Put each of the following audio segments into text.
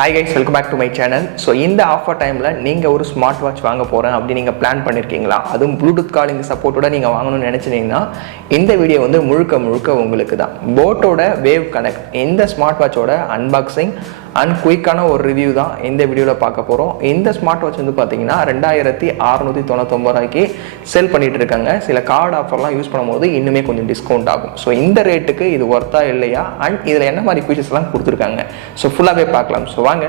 Hi guys, welcome back to my channel. So in the offer time la neenga oru smartwatch vaanga poren appdi neenga plan pannirkingala adum bluetooth calling support oda neenga vaanganum nenachina indha video vandu muzhukka ungalukku da boat oda wave connect indha smartwatch oda unboxing and quick ஆன ஒரு review தான் இந்த வீடியோல பார்க்க போறோம். இந்த smart watch வந்து பாத்தீங்கன்னா 2699 ரூபாய்க்கு செல் பண்ணிட்டு இருக்காங்க. சில கார்டு ஆஃபர்லாம் யூஸ் பண்ணும்போது இன்னுமே கொஞ்சம் டிஸ்கவுண்ட் ஆகும். ஸோ இந்த ரேட்டுக்கு இது ஒர்த்தா இல்லையா அண்ட் இதில் என்ன மாதிரி ஃபீச்சர்ஸ்லாம் கொடுத்துருக்காங்க ஸோ ஃபுல்லாகவே பார்க்கலாம். ஸோ வாங்க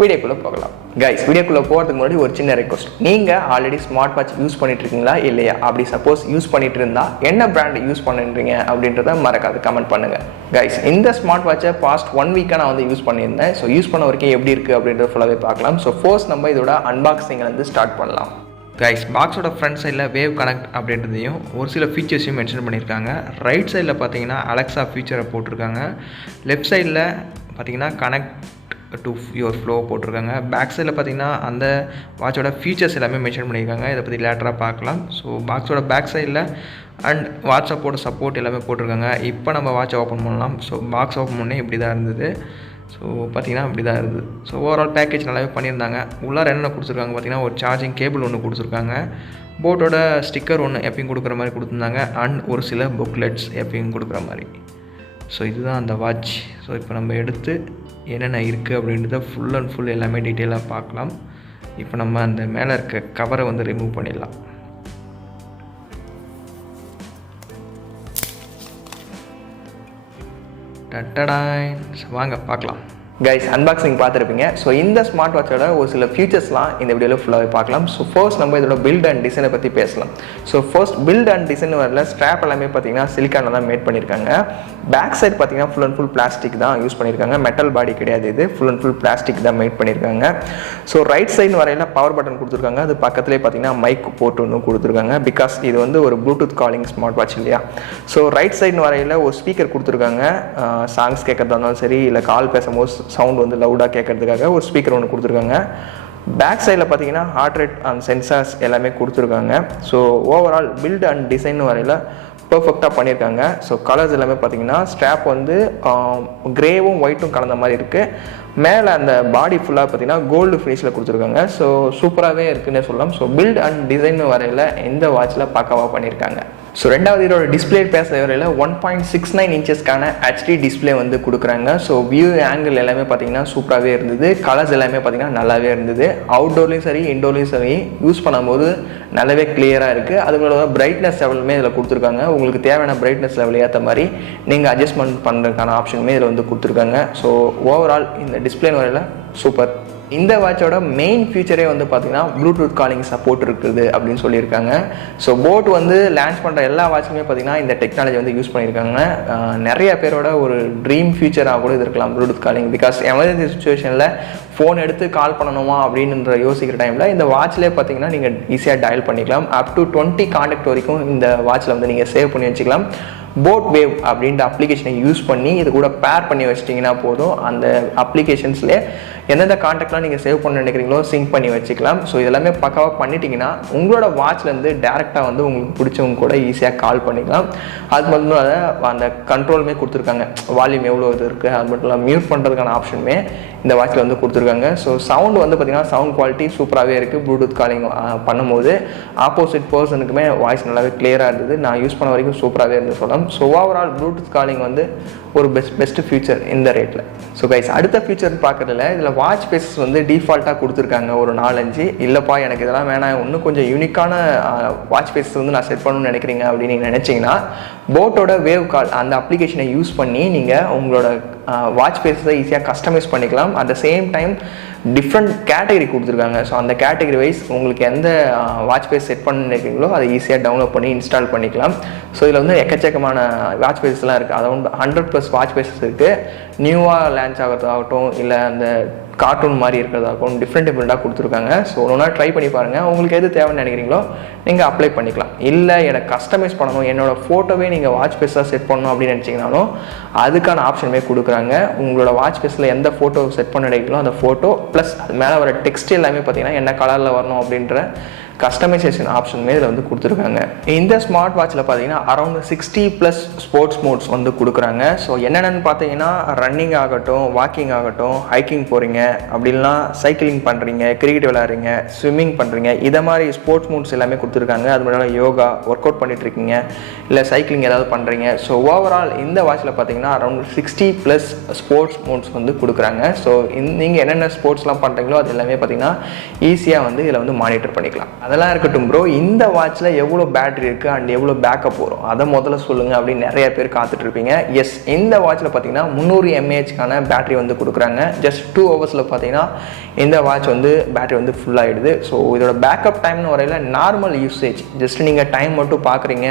வீடியோக்குள்ளே போகலாம். கைஸ், வீடியோக்குள்ளே போகிறதுக்கு முன்னாடி ஒரு சின்ன ரெக்வஸ்ட். நீங்கள் ஆல்ரெடி ஸ்மார்ட் வாட்ச் யூஸ் பண்ணிட்டு இருக்கீங்களா இல்லையா? அப்படி சப்போஸ் யூஸ் பண்ணிட்டு இருந்தா என்ன பிராண்ட் யூஸ் பண்ணுறீங்க அப்படின்றத மறக்காது கமெண்ட் பண்ணுங்க. கைஸ், இந்த ஸ்மார்ட் வாட்சை பாஸ்ட் 1 வீக்காக நான் வந்து யூஸ் பண்ணியிருந்தேன். ஸோ யூஸ் பண்ண வரைக்கும் எப்படி இருக்குது அப்படின்றத ஃபுல்லாகவே பார்க்கலாம். ஸோ ஃபர்ஸ்ட் நம்ம இதோட அன்பாக்சிங்லேருந்து ஸ்டார்ட் பண்ணலாம். கைஸ், பாக்ஸோட ஃப்ரண்ட் சைடில் வேவ் கனெக்ட் அப்படின்றதையும் ஒரு சில ஃபீச்சர்ஸையும் மென்ஷன் பண்ணியிருக்காங்க. ரைட் சைடில் பார்த்தீங்கன்னா அலெக்ஸா ஃபீச்சரை போட்டிருக்காங்க. லெஃப்ட் சைடில் பார்த்தீங்கன்னா கனெக்ட் டு யுவர் ஃப்ளோ போட்டிருக்காங்க. பேக் சைடில் பார்த்தீங்கன்னா அந்த வாட்சோட ஃபீச்சர்ஸ் எல்லாமே மென்ஷன் பண்ணியிருக்காங்க. இதை பற்றி லேட்டராக பார்க்கலாம். ஸோ பாக்ஸோட பேக் சைடில் அண்ட் வாட்ஸ்அப்போட சப்போர்ட் எல்லாமே போட்டிருக்காங்க. இப்போ நம்ம வாட்சை ஓப்பன் பண்ணலாம். ஸோ பாக்ஸ் ஓப்பன் பண்ணே இப்படி தான் இருந்தது. ஸோ பார்த்தீங்கன்னா இப்படி தான் இருந்தது. ஸோ ஓவரால் பேக்கேஜ் நல்லாவே பண்ணியிருந்தாங்க. உள்ளார என்னென்ன கொடுத்துருக்காங்க பார்த்தீங்கன்னா ஒரு சார்ஜிங் கேபிள் ஒன்று கொடுத்துருக்காங்க. போட்டோட ஸ்டிக்கர் ஒன்று எப்பயும் கொடுக்குற மாதிரி கொடுத்துருந்தாங்க. அண்ட் ஒரு சில புக்லெட்ஸ் எப்பயும் கொடுக்குற மாதிரி. ஸோ இதுதான் அந்த வாட்ச். ஸோ இப்போ நம்ம எடுத்து என்னென்ன இருக்குது அப்படின்றத ஃபுல் அண்ட் ஃபுல் எல்லாமே டீட்டெயிலாக பார்க்கலாம். இப்போ நம்ம அந்த மேலே இருக்க கவரை வந்து ரிமூவ் பண்ணிடலாம். வாங்க பார்க்கலாம். கைஸ், அன்பாக்சிங் பார்த்துருப்பீங்க. ஸோ இந்த ஸ்மார்ட் வாட்சோட ஒரு சில ஃபீச்சர்ஸ்லாம் இந்த வீடியோவில் ஃபுல்லாகவே பார்க்கலாம். ஸோ ஃபர்ஸ்ட் நம்ம இதோட பில்ட் அண்ட் டிசைனை பற்றி பேசலாம். So first build and design வரல ஸ்ட்ராப் எல்லாமே பார்த்தீங்கன்னா சிலிக்கானில் தான் மேட் பண்ணியிருக்காங்க. பேக் சைட் பார்த்தீங்கன்னா ஃபுல் அண்ட் ஃபுல் பிளாஸ்டிக் தான் யூஸ் பண்ணியிருக்காங்க. மெட்டல் பாடி கிடையாது, இது ஃபுல் அண்ட் ஃபுல் பிளாஸ்டிக் தான் மேட் பண்ணியிருக்காங்க. ஸோ ரைட் சைடு வரையில் பவர் பட்டன் கொடுத்துருக்காங்க. அது பக்கத்துலேயே பார்த்தீங்கன்னா மைக் போட்டு ஒன்று கொடுத்துருக்காங்க. பிகாஸ் இது வந்து ஒரு ப்ளூடூத் காலிங் ஸ்மார்ட் வாட்ச் இல்லையா? ஸோ ரைட் சைடு வரையில் ஒரு ஸ்பீக்கர் கொடுத்துருக்காங்க. சாங்ஸ் கேட்கறதா இருந்தாலும் சரி, இல்லை கால் பேசும்போது சவுண்ட் வந்து லவுடாக கேட்கறதுக்காக ஒரு ஸ்பீக்கர் ஒன்று கொடுத்துருக்காங்க. பேக் சைடில் பார்த்தீங்கன்னா ஹார்ட் ரேட் அண்ட் சென்சார்ஸ் எல்லாமே கொடுத்துருக்காங்க. So overall build and design வரையில் பர்ஃபெக்டாக பண்ணியிருக்காங்க. ஸோ கலர்ஸ் எல்லாமே பார்த்தீங்கன்னா ஸ்ட்ராப் வந்து கிரேவும் ஒயிட்டும் கலந்த மாதிரி இருக்குது. மேலே அந்த பாடி ஃபுல்லாக பார்த்தீங்கன்னா கோல்டு ஃபினிஷில் கொடுத்துருக்காங்க. ஸோ சூப்பராகவே இருக்குன்னு சொல்லலாம். ஸோ பில்ட் அண்ட் டிசைன் வரையில் இந்த வாட்சில் பக்காவாக பண்ணியிருக்காங்க. ஸோ ரெண்டாவது இதோட டிஸ்பிளே பேசுகிற வரையில் 1.69 இன்ச்சஸ்க்கான ஹெச்டி டிஸ்பிளே வந்து கொடுக்குறாங்க. ஸோ வியூ ஆங்கிள் எல்லாமே பார்த்தீங்கன்னா சூப்பராகவே இருந்தது. கலர்ஸ் எல்லாமே பார்த்தீங்கன்னா நல்லாவே இருந்தது. அவுட்டோர்லேயும் சரி இன்டோர்லேயும் சரி யூஸ் பண்ணும்போது நல்லாவே கிளியராக இருக்குது. அதுங்களோட பிரைட்னஸ் லெவலுமே இதில் கொடுத்துருக்காங்க. உங்களுக்கு தேவையான பிரைட்னஸ் லெவல் ஏற்ற மாதிரி நீங்கள் அட்ஜஸ்ட்மெண்ட் பண்ணுறதுக்கான ஆப்ஷனுமே இதில் வந்து கொடுத்துருக்காங்க. ஸோ ஓவரால் இந்த டிஸ்பிளே வரையில் சூப்பர். இந்த வாட்சோட மெயின் ஃபீச்சரே வந்து பார்த்தீங்கன்னா ப்ளூடூத் காலிங் சப்போர்ட் இருக்குது அப்படின்னு சொல்லியிருக்காங்க. ஸோ போட் வந்து லான்ச் பண்ணுற எல்லா வாட்சுமே பார்த்தீங்கன்னா இந்த டெக்னாலஜி வந்து யூஸ் பண்ணியிருக்காங்க. நிறைய பேரோட ஒரு ட்ரீம் ஃபியூச்சராக கூட இது இருக்கலாம் ப்ளூடூத் காலிங். பிகாஸ் எமர்ஜென்சி சுச்சுவேஷனில் ஃபோன் எடுத்து கால் பண்ணணுமா அப்படின்ற யோசிக்கிற டைமில் இந்த வாட்ச்லேயே பார்த்தீங்கன்னா நீங்கள் ஈஸியாக டயல் பண்ணிக்கலாம். அப் டு 20 கான்டாக்ட் வரைக்கும் இந்த வாட்சில் வந்து நீங்கள் சேவ் பண்ணி வச்சுக்கலாம். போட் வேவ் அப்படின்ற அப்ளிகேஷனை யூஸ் பண்ணி இது கூட பேர் பண்ணி வச்சிட்டிங்கன்னா போதும். அந்த அப்ளிகேஷன்ஸ்லேயே எந்தெந்த கான்டாக்ட்லாம் நீங்கள் சேவ் பண்ண நினைக்கிறீங்களோ சிங்க் பண்ணி வச்சுக்கலாம். ஸோ இதெல்லாமே பக்காவாக பண்ணிட்டீங்கன்னா உங்களோட வாட்ச்லேருந்து டேரெக்டாக வந்து உங்களுக்கு பிடிச்சவங்க கூட ஈஸியாக கால் பண்ணிக்கலாம். அது மட்டும் இல்லாத அந்த கண்ட்ரோலுமே கொடுத்துருக்காங்க. வால்யூம் எவ்வளோ இது இருக்குது, அது மட்டும் இல்லாமல் மியூட் பண்ணுறதுக்கான ஆப்ஷனுமே இந்த வாட்சில் வந்து கொடுத்துருக்காங்க. ஸோ சவுண்ட் வந்து பார்த்திங்கன்னா சவுண்ட் குவாலிட்டி சூப்பராகவே இருக்குது. ப்ளூடூத் காலிங் பண்ணும்போது ஆப்போசிட் பர்சனுக்குமே வாய்ஸ் நல்லாவே கிளியராக இருந்தது. நான் யூஸ் பண்ண வரைக்கும் சூப்பராகவே இருந்து சொல்லலாம். ஸோ ஓவரால் ப்ளூடூத் காலிங் வந்து ஒரு பெஸ்ட் ஃபியூச்சர் இந்த ரேட்டில். ஸோ கைஸ், அடுத்த ஃபியூச்சர் பார்க்குறதுல இதில் வாட்ச் ஃபேஸஸ் வந்து டிஃபால்ட்டாக கொடுத்துருக்காங்க ஒரு 4-5. இல்லைப்பா எனக்கு இதெல்லாம் வேணாம், இன்னும் கொஞ்சம் யூனிக்கான வாட்ச் ஃபேஸஸ் வந்து நான் செட் பண்ணணும்னு நினைக்கிறீங்க அப்படின்னு நீங்கள் நினச்சிங்கன்னா போட்டோட வேவ் கால் அந்த அப்ளிகேஷனை யூஸ் பண்ணி நீங்கள் உங்களோட வாட்ச் ஃபேஸஸை ஈஸியாக கஸ்டமைஸ் பண்ணிக்கலாம். At the same time different category கொடுத்துருக்காங்க. ஸோ அந்த கேட்டகரி வைஸ் உங்களுக்கு எந்த வாட்ச் ஃபேஸ் செட் பண்ண நினைக்கிறீங்களோ அதை ஈஸியாக டவுன்லோட் பண்ணி இன்ஸ்டால் பண்ணிக்கலாம். ஸோ இதில் வந்து எக்கச்சக்கமான வாட்ச் ஃபேஸஸ்லாம் இருக்குது. அதை வந்து 100+ வாட்ச் ஃபேஸஸ் இருக்குது. நியூவாக லான்ச் ஆகிறதாகட்டும், இல்லை அந்த கார்ட்டூன் மாதிரி இருக்கிறதாகட்டும் டிஃப்ரெண்ட்டாக கொடுத்துருக்காங்க. ஸோ ஒன்றா ட்ரை பண்ணி பாருங்கள். உங்களுக்கு எது தேவைன்னு நினைக்கிறீங்களோ நீங்கள் அப்ளை பண்ணிக்கலாம். இல்லை எனக்கு கஸ்டமைஸ் பண்ணணும், என்னோட ஃபோட்டோவே நீங்கள் வாட்ச் ஃபேஸாக செட் பண்ணணும் அப்படின்னு நினச்சிங்கனாலும் அதுக்கான ஆப்ஷனுமே கொடுக்குறாங்க. உங்களோட வாட்ச் ஃபேஸில் எந்த ஃபோட்டோ செட் பண்ண நினைக்கிறீங்களோ அந்த ஃபோட்டோ ப்ளஸ் அது மேலே வர டெக்ஸ்ட் எல்லாமே பார்த்தீங்கன்னா என்ன கலரில் வரணும் அப்படின்ற கஸ்டமைசேஷன் ஆப்ஷனுமே இதில் வந்து கொடுத்துருக்காங்க. இந்த ஸ்மார்ட் வாட்சில் பார்த்தீங்கன்னா அரௌண்ட் 60+ ஸ்போர்ட்ஸ் மோட்ஸ் வந்து கொடுக்குறாங்க. ஸோ என்னென்னு பார்த்தீங்கன்னா ரன்னிங் ஆகட்டும், வாக்கிங் ஆகட்டும், ஹைக்கிங் போகிறீங்க, அப்படின்னா சைக்கிளிங் பண்ணுறீங்க, கிரிக்கெட் விளையாடுறீங்க, ஸ்விம்மிங் பண்ணுறீங்க, இதை மாதிரி ஸ்போர்ட்ஸ் மோட்ஸ் எல்லாமே கொடுத்துருக்காங்க. அது மட்டும் யோகா ஒர்க் அவுட் பண்ணிட்டுருக்கீங்க, இல்லை சைக்கிளிங் ஏதாவது பண்ணுறீங்க. ஸோ ஓவரால் இந்த வாட்சில் பார்த்தீங்கன்னா அரௌண்ட் 60+ ஸ்போர்ட்ஸ் மோட்ஸ் வந்து கொடுக்குறாங்க. ஸோ நீங்கள் என்னென்ன ஸ்போர்ட்ஸ்லாம் பண்ணுறீங்களோ அது எல்லாமே பார்த்தீங்கன்னா ஈஸியாக வந்து இதில் வந்து மானிட்டர் பண்ணிக்கலாம். அதெல்லாம் இருக்கட்டும் ப்ரோ, இந்த வாட்சில் எவ்வளோ பேட்டரி இருக்குது அண்ட் எவ்வளோ பேக்கப் வரும் அதை முதல்ல சொல்லுங்கள் அப்படின்னு நிறைய பேர் காத்துட்ருப்பீங்க. எஸ், இந்த வாட்சில் பார்த்தீங்கன்னா 300 mAhக்கான பேட்டரி வந்து கொடுக்குறாங்க. ஜஸ்ட் 2 ஹவர்ஸில் பார்த்தீங்கன்னா இந்த வாட்ச் வந்து பேட்டரி வந்து ஃபுல் ஆகிடுது. ஸோ இதோட பேக்கப் டைம்னு வரையில் நார்மல் யூசேஜ், ஜஸ்ட் நீங்கள் டைம் மட்டும் பார்க்குறீங்க,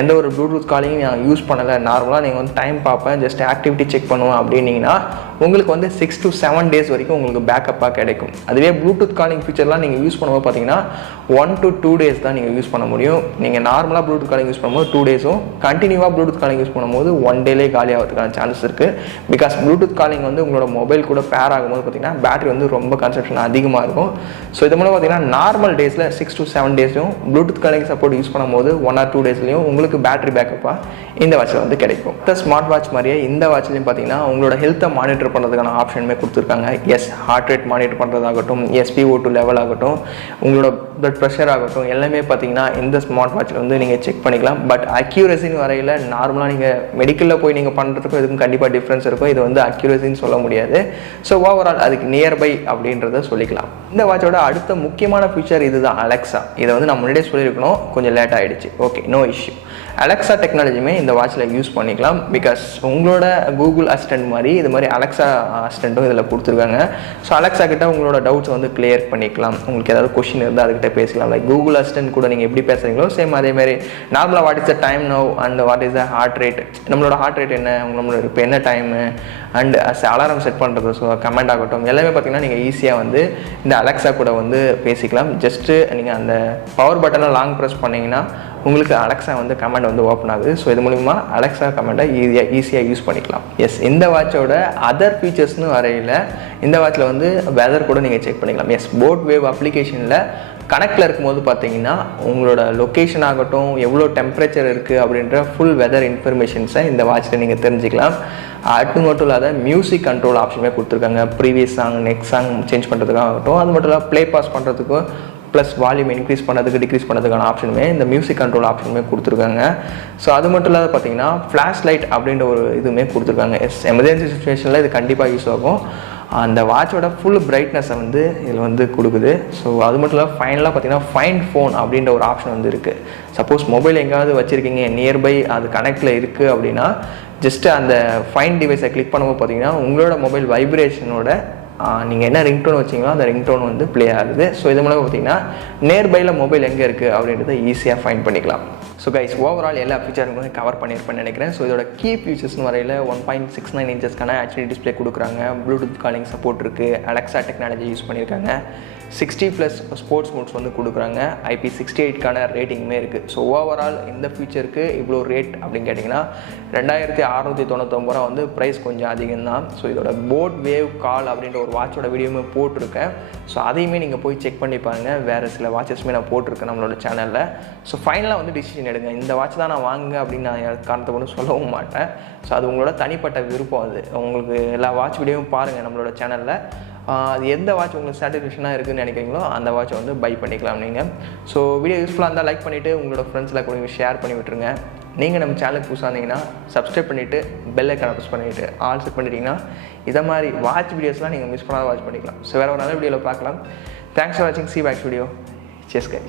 எந்த ஒரு ப்ளூடூத் காலிங் நான் யூஸ் பண்ணலை, நார்மலாக நீங்கள் வந்து டைம் பார்ப்பேன், ஜஸ்ட் ஆக்டிவிட்டி செக் பண்ணுவேன் அப்படின்னீங்கன்னா உங்களுக்கு வந்து 6 to 7 days வரைக்கும் உங்களுக்கு பேக்கப்பாக கிடைக்கும். அதுவே ப்ளூடூத் காலிங் ஃபீச்சர்லாம் நீங்கள் யூஸ் பண்ணும்போது பார்த்தீங்கன்னா 1 to 2 days தான் நீங்கள் யூஸ் பண்ண முடியும். நீங்கள் நார்மலாக ப்ளூடூத் காலிங் யூஸ் பண்ணும்போது 2 days-ம், கண்டினியூவாக ப்ளூடூத் காலிங் யூஸ் பண்ணும்போது 1 day-லே காலி ஆகிறதுக்கான சான்சஸ் இருக்குது. பிகாஸ் ப்ளூடூத் காலிங் வந்து உங்களோட மொபைல் கூட பேர் ஆகும்போது பார்த்தீங்கன்னா பேட்டரி வந்து ரொம்ப கன்சப்ஷன் அதிகமாக இருக்கும். ஸோ இது மூலம் பார்த்தீங்கன்னா நார்மல் டேஸில் 6 to 7 days-ம், ப்ளூடூத் காலிங் சப்போர்ட் யூஸ் பண்ணும்போது 1 or 2 days-லையும் உங்களுக்கு பேட்டரி பேக்கப்பாக இந்த வாட்சில் வந்து கிடைக்கும். இந்த ஸ்மார்ட் வாட்ச் மாதிரியே இந்த வாட்ச்லையும் பார்த்தீங்கன்னா உங்களோட ஹெல்த்தை மானிட்டர் பண்ணுறதுக்கான ஆப்ஷனுமே கொடுத்துருக்காங்க. எஸ், ஹார்ட் ரேட் மானிட்டர் பண்ணுறதாகட்டும், SpO2 லெவல் ஆகட்டும், உங்களோட பிளட் ப்ரெஷர் ஆகட்டும், எல்லாமே பார்த்தீங்கன்னா இந்த ஸ்மார்ட் வாட்சில் வந்து நீங்கள் செக் பண்ணிக்கலாம். பட் அக்யூரசின்னு வரையில் நார்மலாக நீங்கள் மெடிக்கலில் போய் நீங்கள் பண்ணுறதுக்கும் இதுக்கும் கண்டிப்பாக டிஃப்ரென்ஸ் இருக்கும். இது வந்து அக்யூரசின்னு சொல்ல முடியாது. ஸோ ஓவரால் அதுக்கு நியர்பை அப்படின்றத சொல்லிக்கலாம். இந்த வாட்சோட அடுத்த முக்கியமான ஃபீச்சர் இதுதான், அலெக்ஸா. இதை வந்து நான் முன்னாடியே சொல்லியிருக்கணும், கொஞ்சம் லேட் ஆகிடுச்சு. Okay, no issue. அலெக்ஸா டெக்னாலஜியுமே இந்த வாட்சில் யூஸ் பண்ணிக்கலாம். பிகாஸ் உங்களோட கூகுள் அசிஸ்டன்ட் மாதிரி இது மாதிரி அலெக்ஸா அசிஸ்டண்ட்டும் இதில் கொடுத்துருக்காங்க. ஸோ அலெக்ஸா கிட்ட உங்களோட டவுட்ஸ் வந்து கிளியர் பண்ணிக்கலாம். உங்களுக்கு ஏதாவது கொஸ்டின் இருந்தால் அதுக்கிட்ட பேசலாம். லைக் கூகுள் அசிஸ்டன்ட் கூட நீங்கள் எப்படி பேசுகிறீங்களோ சேம் அதேமாதிரி நார்மலாக what is the time now and what is the heart rate, நம்மளோட ஹார்ட் ரேட் என்ன, நம்மளோட இப்போ என்ன டைமு அண்ட் அலாரம் செட் பண்ணுறது, ஸோ கமெண்ட் ஆகட்டும், எல்லாமே பார்த்தீங்கன்னா நீங்கள் ஈஸியாக வந்து இந்த அலெக்ஸா கூட வந்து பேசிக்கலாம். ஜஸ்ட்டு நீங்கள் அந்த பவர் பட்டனை லாங் ப்ரெஸ் பண்ணிங்கன்னா உங்களுக்கு அலெக்ஸா வந்து கமெண்ட் வந்து ஓப்பன் ஆகுது. ஸோ இது மூலிமா அலெக்ஸா கமெண்ட்டை ஈஸியாக யூஸ் பண்ணிக்கலாம். எஸ், இந்த வாட்சோட அதர் ஃபீச்சர்ஸ்னு வரையில் இந்த வாட்சில் வந்து வெதர் கூட நீங்கள் செக் பண்ணிக்கலாம். எஸ், போட் வேவ் அப்ளிகேஷனில் கனெக்டில் இருக்கும்போது பார்த்தீங்கன்னா உங்களோட லொக்கேஷன் ஆகட்டும், எவ்வளோ டெம்பரேச்சர் இருக்குது அப்படின்ற ஃபுல் வெதர் இன்ஃபர்மேஷன்ஸை இந்த வாட்சில் நீங்கள் தெரிஞ்சுக்கலாம். அது மட்டும் இல்லாத மியூசிக் கண்ட்ரோல் ஆப்ஷனுமே கொடுத்துருக்காங்க. Previous song, next song change பண்ணுறதுக்காகட்டும், அது மட்டும் இல்லாமல் ப்ளே பாஸ் பண்ணுறதுக்கும் ப்ளஸ் வால்யூம் இன்க்ரீஸ் பண்ணுறதுக்கு டிக்ரீஸ் பண்ணுறதுக்கான ஆப்ஷனுமே இந்த மியூசிக் கண்ட்ரோல் ஆப்ஷனுமே கொடுத்துருக்காங்க. ஸோ அது மட்டும் இல்லாத பார்த்தீங்கன்னா ஃப்ளாஷ் லைட் அப்படின்ற ஒரு இதுவுமே கொடுத்துருக்காங்க. எஸ், எமர்ஜென்சி சுச்சுவேஷனில் இது கண்டிப்பாக யூஸ் ஆகும். அந்த வாட்சோட ஃபுல் பிரைட்னஸை வந்து இதில் வந்து கொடுக்குது. ஸோ அது மட்டும் இல்லாமல் ஃபைனலாக பார்த்தீங்கன்னா ஃபைண்ட் ஃபோன் அப்படின்ற ஒரு ஆப்ஷன் வந்து இருக்குது. சப்போஸ் மொபைல் எங்கேயாவது வச்சுருக்கீங்க, நியர்பை அது கனெக்டில் இருக்குது அப்படின்னா ஜஸ்ட்டு அந்த ஃபைண்ட் டிவைஸை கிளிக் பண்ணும்போது பார்த்தீங்கன்னா உங்களோட மொபைல் வைப்ரேஷனோட நீங்கள் என்ன ரிங்டோன் வச்சிங்களோ அந்த ரிங்டோன் வந்து ப்ளே ஆகுது. ஸோ இது மூலம் பார்த்தீங்கன்னா நியர்பையில் மொபைல் எங்கே இருக்குது அப்படின்றத ஈஸியாக ஃபைண்ட் பண்ணிக்கலாம். ஸோ கைஸ், ஓவரால் எல்லா ஃபீச்சரும் வந்து கவர் பண்ணியிருப்பேன்னு நினைக்கிறேன். ஸோ இதோட கீ ஃபீச்சர்ஸ்னு வரையில் 1.69 inches HD டிஸ்பிளே கொடுக்குறாங்க, ப்ளூடூத் காலிங் சப்போர்ட் இருக்குது, அலெக்ஸா டெக்னாலஜி யூஸ் பண்ணியிருக்காங்க, 60+ ஸ்போர்ட்ஸ் மோட்ஸ் வந்து கொடுக்குறாங்க, IP68 ரேட்டிங்குமே இருக்குது. ஸோ ஓவரால் இந்த ஃபீச்சருக்கு இவ்வளோ ரேட் அப்படின்னு கேட்டிங்கன்னா 2699 வந்து ப்ரைஸ் கொஞ்சம் அதிகம் தான். ஸோ இதோட போட் வேவ் கால் அப்படின்ற ஒரு வாட்சோட வீடியோமே போட்டிருக்கேன். ஸோ அதையுமே நீங்கள் போய் செக் பண்ணி பாருங்கள். வேறு சில வாட்சஸ்மே நான் போட்டிருக்கேன் நம்மளோட சேனலில். ஸோ ஃபைனலாக வந்து டிசிஷன் எடுங்க. இந்த வாட்ச் தான் நான் வாங்குங்க அப்படின்னு நான் காரணத்தை கொண்டு சொல்லவும் மாட்டேன். ஸோ அது உங்களோட தனிப்பட்ட விருப்பம். அது உங்களுக்கு எல்லா வாட்ச் வீடியோவும் பாருங்கள் நம்மளோட சேனலில். அது எந்த வாட்ச் உங்களுக்கு சாட்டிஸ்ஃபேக்ஷனாக இருக்குதுன்னு நினைக்கிறீங்களோ அந்த வாட்சை வந்து பை பண்ணிக்கலாம் நீங்கள். ஸோ வீடியோ யூஸ்ஃபுல்லாக இருந்தால் லைக் பண்ணிவிட்டு உங்களோட ஃப்ரெண்ட்ஸில் கூட ஷேர் பண்ணி விட்டுருங்க. நீங்கள் நம்ம சேனலுக்கு புதுசாக இருந்தீங்கன்னா சப்ஸ்கிரைப் பண்ணிவிட்டு பெல் ஐக்கானை ப்ரெஸ் பண்ணிவிட்டு ஆல் செட் பண்ணிட்டீங்கன்னா இதை மாதிரி வாட்ச் வீடியோஸ்லாம் நீங்கள் மிஸ் பண்ணாத வாட்ச் பண்ணிக்கலாம். ஸோ வேறு ஒரு நல்ல வீடியோவில் பார்க்கலாம். தேங்க்ஸ் ஃபார் வாட்சிங். See back video. செஸ் கைஸ்.